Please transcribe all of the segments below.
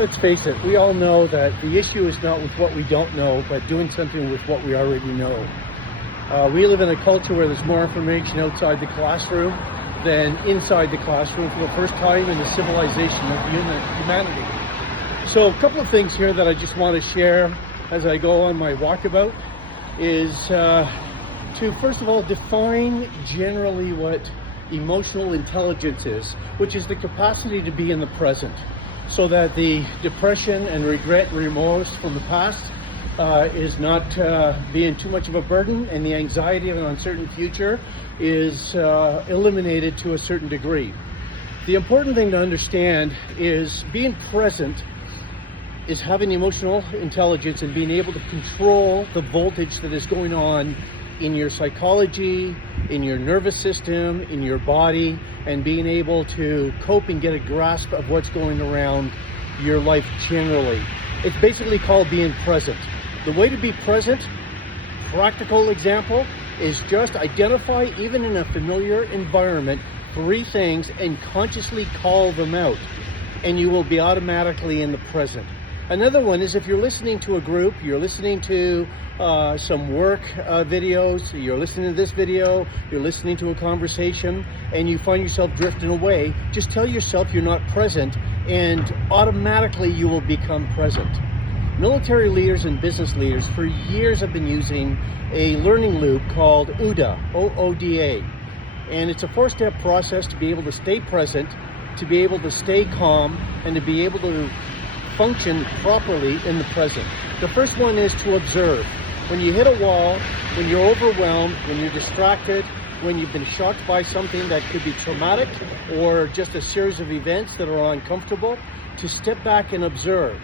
let's face it, we all know that the issue is not with what we don't know, but doing something with what we already know. We live in a culture where there's more information outside the classroom than inside the classroom for the first time in the civilization of humanity. So a couple of things here that I just want to share as I go on my walkabout is to first of all define generally what emotional intelligence is, which is the capacity to be in the present, so that the depression and regret and remorse from the past is not being too much of a burden, and the anxiety of an uncertain future is eliminated to a certain degree. The important thing to understand is being present is having emotional intelligence and being able to control the voltage that is going on in your psychology, in your nervous system, in your body, and being able to cope and get a grasp of what's going around your life generally. It's basically called being present. The way to be present, practical example, is just identify, even in a familiar environment, 3 things and consciously call them out, and you will be automatically in the present. Another one is if you're listening to a group, you're listening to some work videos, you're listening to this video, you're listening to a conversation, and you find yourself drifting away, just tell yourself you're not present, and automatically you will become present. Military leaders and business leaders for years have been using a learning loop called OODA, O-O-D-A. And it's a 4-step process to be able to stay present, to be able to stay calm, and to be able to function properly in the present. The first one is to observe. When you hit a wall, when you're overwhelmed, when you're distracted, when you've been shocked by something that could be traumatic or just a series of events that are uncomfortable, to step back and observe.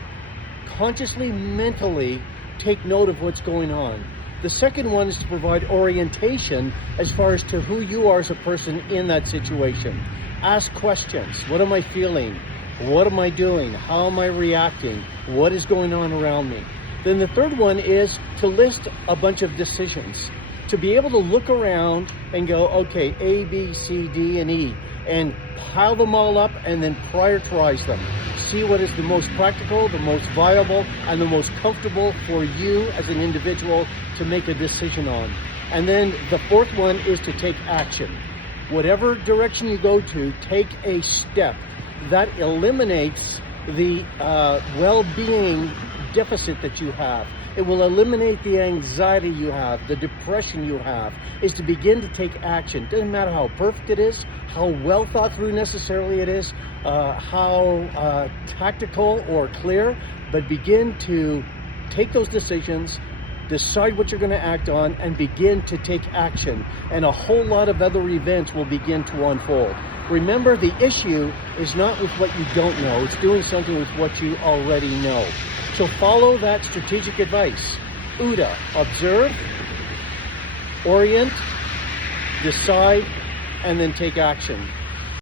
Consciously, mentally, take note of what's going on. The second one is to provide orientation as far as to who you are as a person in that situation. Ask questions. What am I feeling? What am I doing? How am I reacting? What is going on around me? Then the third one is to list a bunch of decisions. To be able to look around and go, okay, A, B, C, D, and E, and pile them all up and then prioritize them. See what is the most practical, the most viable, and the most comfortable for you as an individual to make a decision on. And then the fourth one is to take action. Whatever direction you go to, take a step. That eliminates the well-being deficit that you have. It will eliminate the anxiety you have, the depression you have, is to begin to take action. Doesn't matter how perfect it is, how well thought through necessarily it is, how tactical or clear, but begin to take those decisions, decide what you're going to act on, and begin to take action. And a whole lot of other events will begin to unfold. Remember, the issue is not with what you don't know, it's doing something with what you already know. So follow that strategic advice. OODA, observe, orient, decide, and then take action.